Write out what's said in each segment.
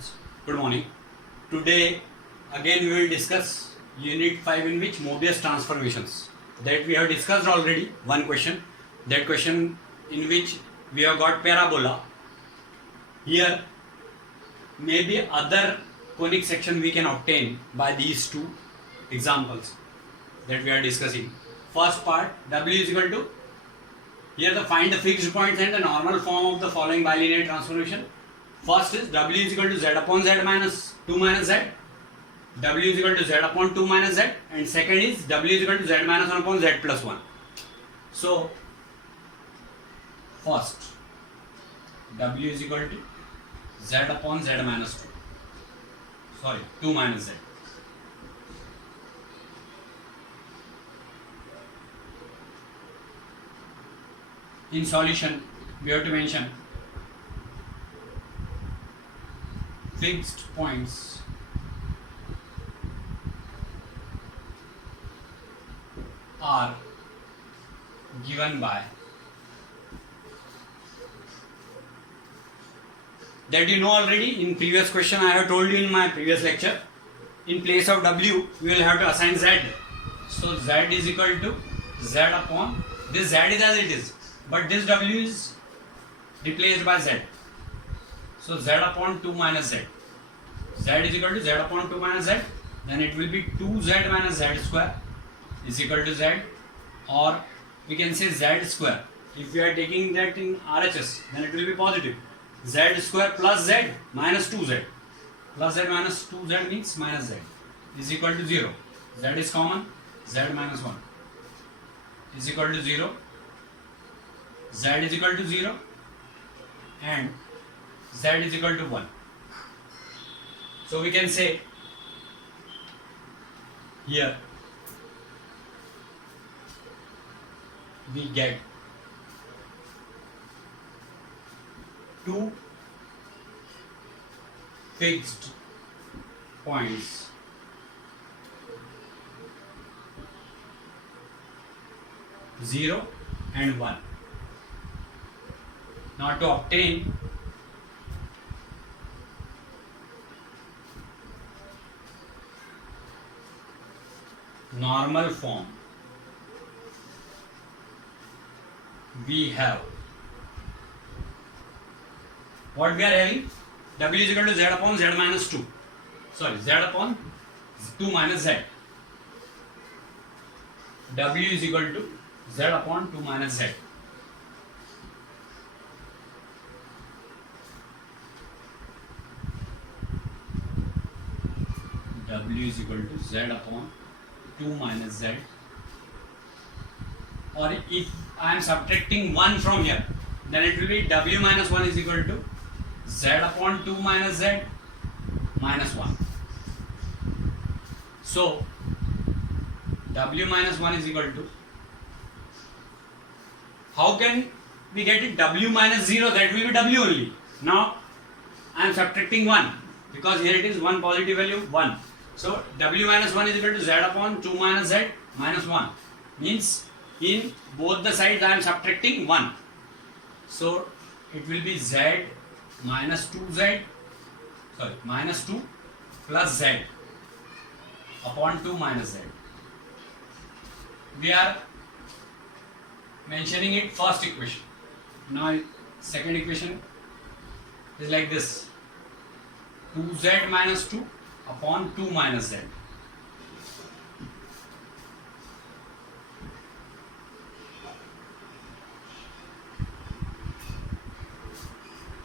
students, good morning. Today again we will discuss unit 5 in which Mobius transformations, that we have discussed already one question, that question in which we have got parabola. Here maybe other conic section we can obtain by these two examples that we are discussing. First part, W is equal to, here the find the fixed points and the normal form of the following bilinear transformation. First is W is equal to Z upon Z minus 2 minus Z. W is equal to Z upon 2 minus Z. And second is W is equal to Z minus 1 upon Z plus 1. So, first, W is equal to Z upon Z minus 2. Sorry, 2 minus Z. In solution, we have to mention fixed points are given by, that you know already. In previous question I have told you in my previous lecture, in place of W we will have to assign Z. So Z is equal to Z upon, this Z is as it is, but this W is replaced by Z. So Z upon 2 minus Z. Z is equal to Z upon 2 minus Z. Then it will be 2Z minus Z square is equal to Z, or we can say Z square. If we are taking that in RHS, then it will be positive. Z square plus Z minus 2Z. Plus Z minus 2Z means minus Z is equal to 0. Z is common. Z minus 1 is equal to 0. Z is equal to 0 and Z is equal to 1. So we can say here we get two fixed points zero and 1. Now to obtain normal form, we have, what we are having, W is equal to Z upon Z minus 2. Sorry, Z upon 2 minus Z. W is equal to Z upon 2 minus Z. W is equal to Z upon 2 minus Z. Or if I am subtracting 1 from here, then it will be W minus 1 is equal to Z upon 2 minus Z minus 1. So, W minus 1 is equal to, how can we get it? W minus 0, that will be W only. Now, I am subtracting 1 because here it is 1 positive value 1. So, W minus 1 is equal to Z upon 2 minus Z minus 1. Means in both the sides I am subtracting 1. So, it will be Z minus 2Z, sorry, minus 2 plus Z upon 2 minus Z. We are mentioning it first equation. Now, second equation is like this, 2Z minus 2 upon 2 minus Z.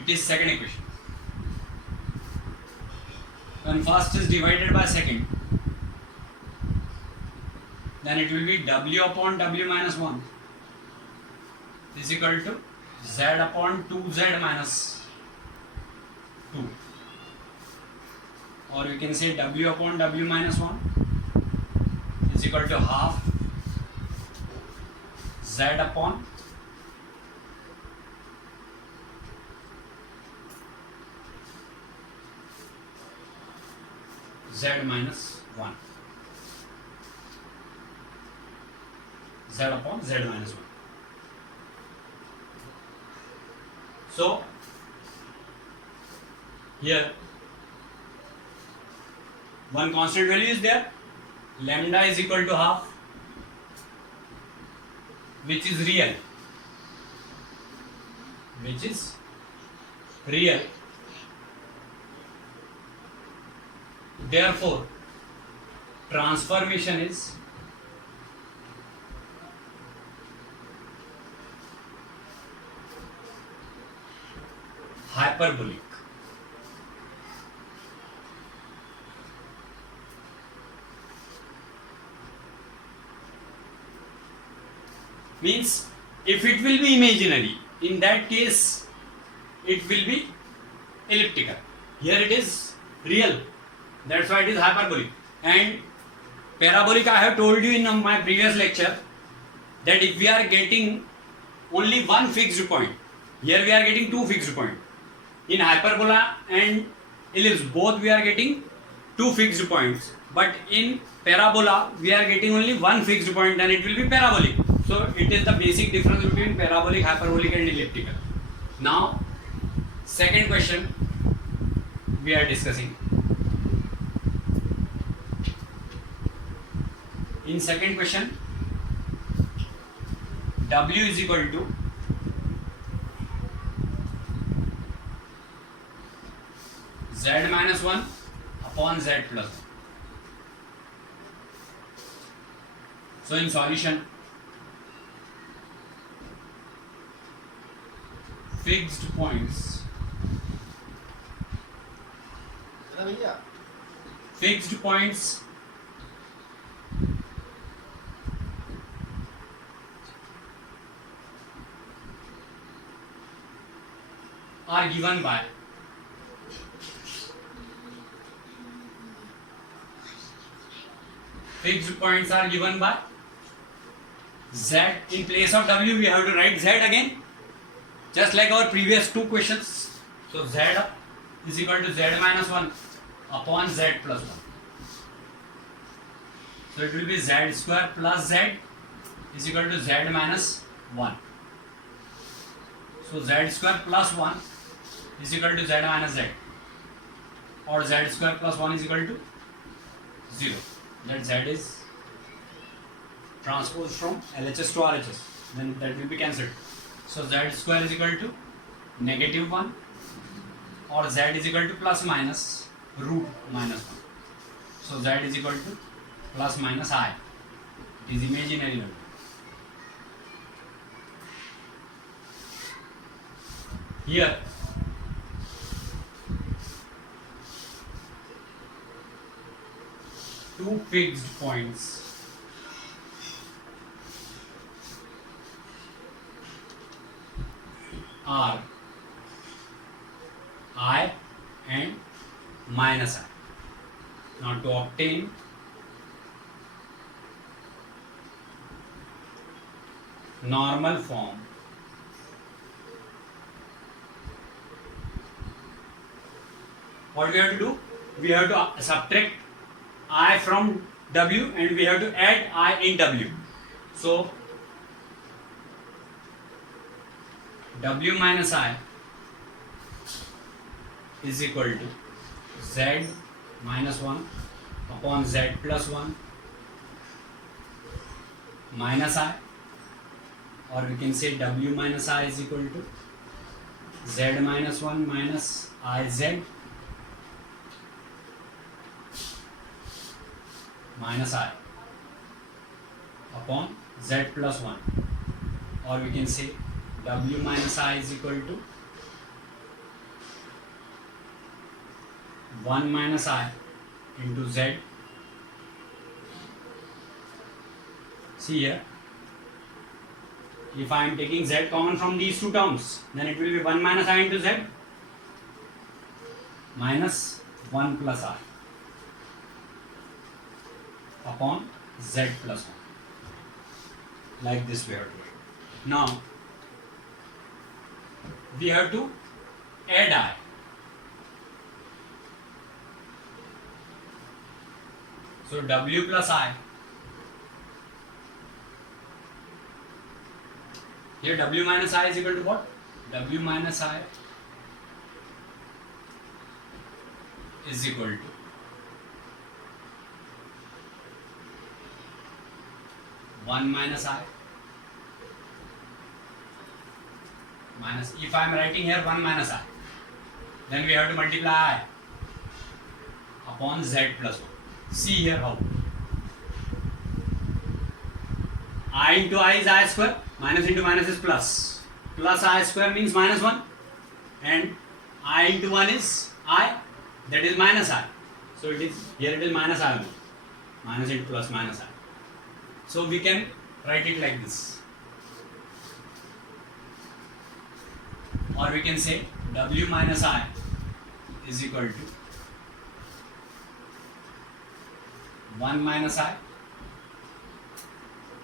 It is second equation. When first is divided by second, then it will be W upon W minus 1 is equal to Z upon 2Z minus 2. Or we can say W upon W minus 1 is equal to half Z upon Z minus 1. Z upon Z minus 1. So, here one constant value is there, lambda is equal to half, which is real, therefore transformation is hyperbolic. Means if it will be imaginary, in that case it will be elliptical. Here it is real, that's why it is hyperbolic. And parabolic, I have told you in my previous lecture that if we are getting only one fixed point, here we are getting two fixed points. In hyperbola and ellipse both we are getting two fixed points, but in parabola we are getting only one fixed point and it will be parabolic. So it is the basic difference between parabolic, hyperbolic and elliptical. Now second question we are discussing. In second question, W is equal to Z minus 1 upon Z plus 1. So in solution, fixed points are given by Z. In place of W we have to write Z again, just like our previous two questions. So Z is equal to Z minus 1 upon Z plus 1. So it will be Z square plus Z is equal to Z minus 1. So Z square plus 1 is equal to Z minus Z, or Z square plus 1 is equal to 0. That Z is transposed from LHS to RHS, then that will be cancelled. So Z square is equal to negative 1, or Z is equal to plus minus root minus 1. So Z is equal to plus minus I. It is imaginary number. Here two fixed points are I and minus I. Now to obtain normal form, what we have to do? We have to subtract I from W and we have to add I in W. So W minus I is equal to Z minus 1 upon Z plus 1 minus I, or we can say W minus I is equal to Z minus 1 minus IZ minus I upon Z plus 1, or we can say W minus I is equal to 1 minus I into Z. See here, if I am taking Z common from these two terms, then it will be 1 minus I into Z minus 1 plus I upon Z plus 1. Like this we have to write. Now we have to add I. So W plus I, here W minus I is equal to what? W minus I is equal to 1 minus I minus, if I am writing here 1 minus I, then we have to multiply I upon Z plus 1. See here how. I into I is I square, minus into minus is plus. Plus I square means minus 1, and I into 1 is I, that is minus I. So it is, here it is minus I only. Minus into plus minus I. So we can write it like this. Or we can say W minus I is equal to 1 minus I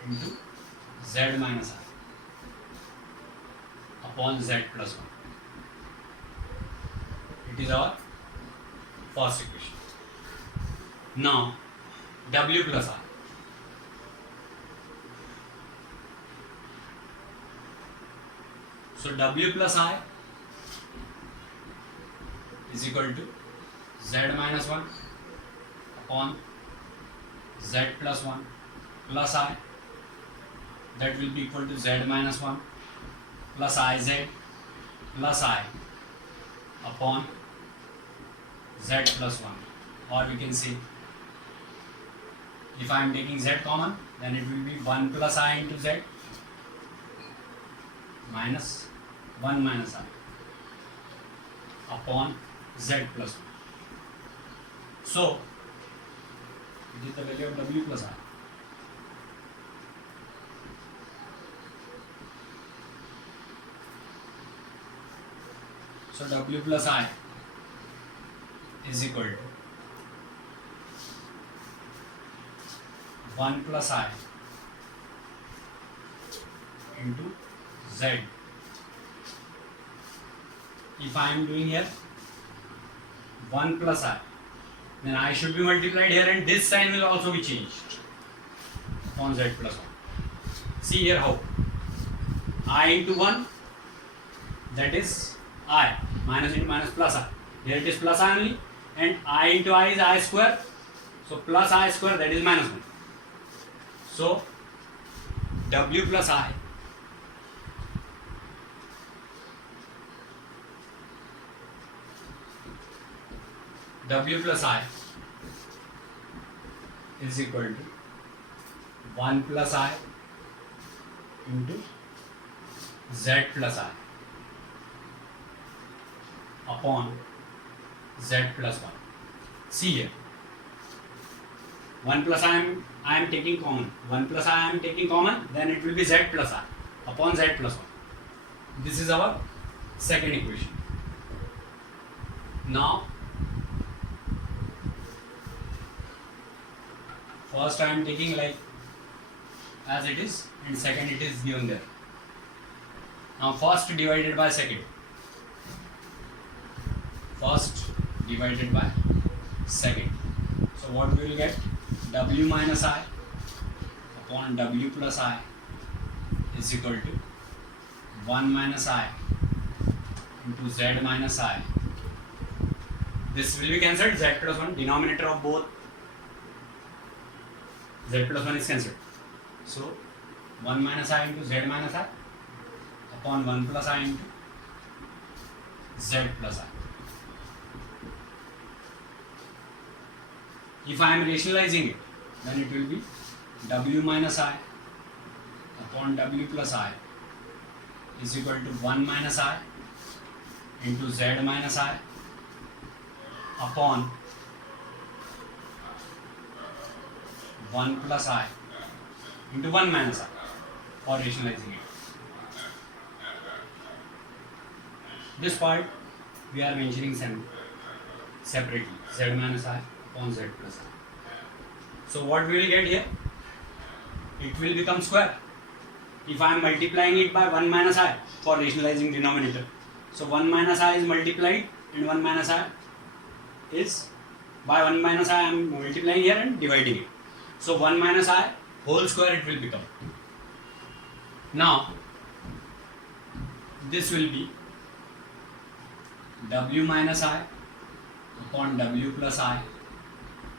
into Z minus I upon Z plus 1. It is our first equation. Now W plus I. So W plus I is equal to Z minus 1 upon Z plus 1 plus I, that will be equal to Z minus 1 plus IZ plus I upon Z plus 1. Or we can say, if I am taking Z common, then it will be 1 plus I into Z minus 1 minus I upon Z plus 1. So it is the value of W plus I. So W plus I is equal to 1 plus I into Z. If I am doing here 1 plus I, then I should be multiplied here, and this sign will also be changed upon Z plus 1. See here how. I into 1, that is I, minus into minus plus I. Here it is plus I only, and I into I is I square. So plus I square, that is minus 1. So W plus I is equal to 1 plus I into Z plus I upon Z plus 1. See here, 1 plus I am taking common. 1 plus I am taking common, then it will be Z plus I upon Z plus 1. This is our second equation. Now, first I am taking like as it is, and second it is given there. Now first divided by second. First divided by second. So what we will get? W minus I upon W plus I is equal to 1 minus I into Z minus I. This will be cancelled. Z plus 1, denominator of both Z plus 1 is cancelled. So 1 minus I into Z minus I upon 1 plus I into Z plus I. If I am rationalizing it, then it will be W minus I upon W plus I is equal to 1 minus I into Z minus I upon 1 plus I into 1 minus I for rationalizing it. This part we are mentioning separately, Z minus I upon Z plus I. So what we will get here? It will become square if I am multiplying it by 1 minus I for rationalizing denominator. So 1 minus I is multiplied, and 1 minus I is by 1 minus I am multiplying here and dividing it. So 1 minus I whole square it will become. Now this will be W minus I upon W plus I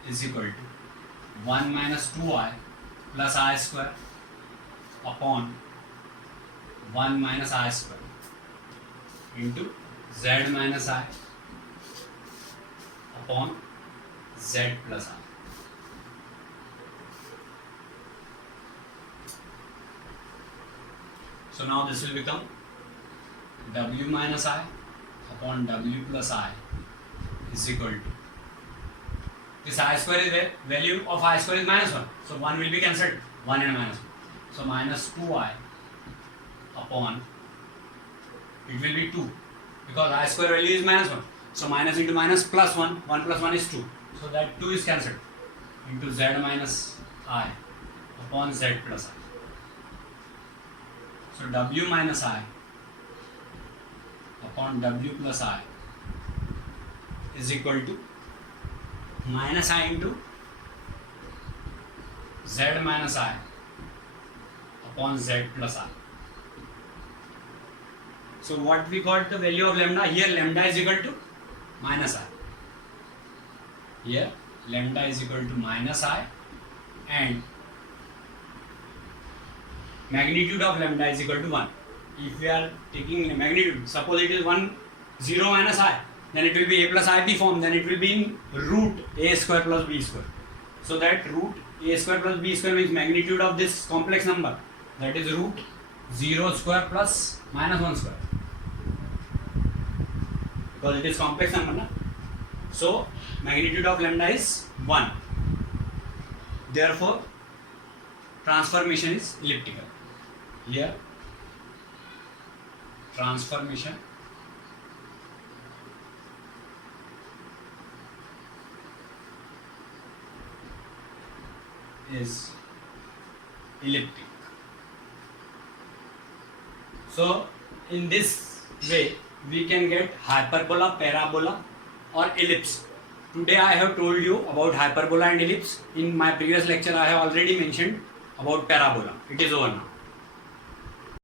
is equal to 1 minus 2I plus I square upon 1 minus I square into z minus I upon z plus I. So now this will become w minus I upon w plus I is equal to, this I square is where value of I square is minus 1. So 1 will be cancelled, 1 and minus 1. So minus 2I upon, it will be 2 because I square value is minus 1. So minus into minus plus 1, 1 plus 1 is 2. So that 2 is cancelled into z minus I upon z plus I. So w minus I upon w plus I is equal to minus I into z minus I upon z plus I. So what we got the value of lambda? Here lambda is equal to minus I. Here lambda is equal to minus I and magnitude of lambda is equal to 1. If we are taking magnitude, suppose it is 1, 0 minus I, then it will be a plus ib form, then it will be in root a square plus b square. So that root a square plus b square means magnitude of this complex number, that is root 0 square plus minus 1 square, because it is complex number, na? So magnitude of lambda is 1. Therefore transformation is elliptical. Here transformation is elliptic. So in this way we can get hyperbola, parabola or ellipse. Today I have told you about hyperbola and ellipse. In my previous lecture I have already mentioned about parabola. It is over now.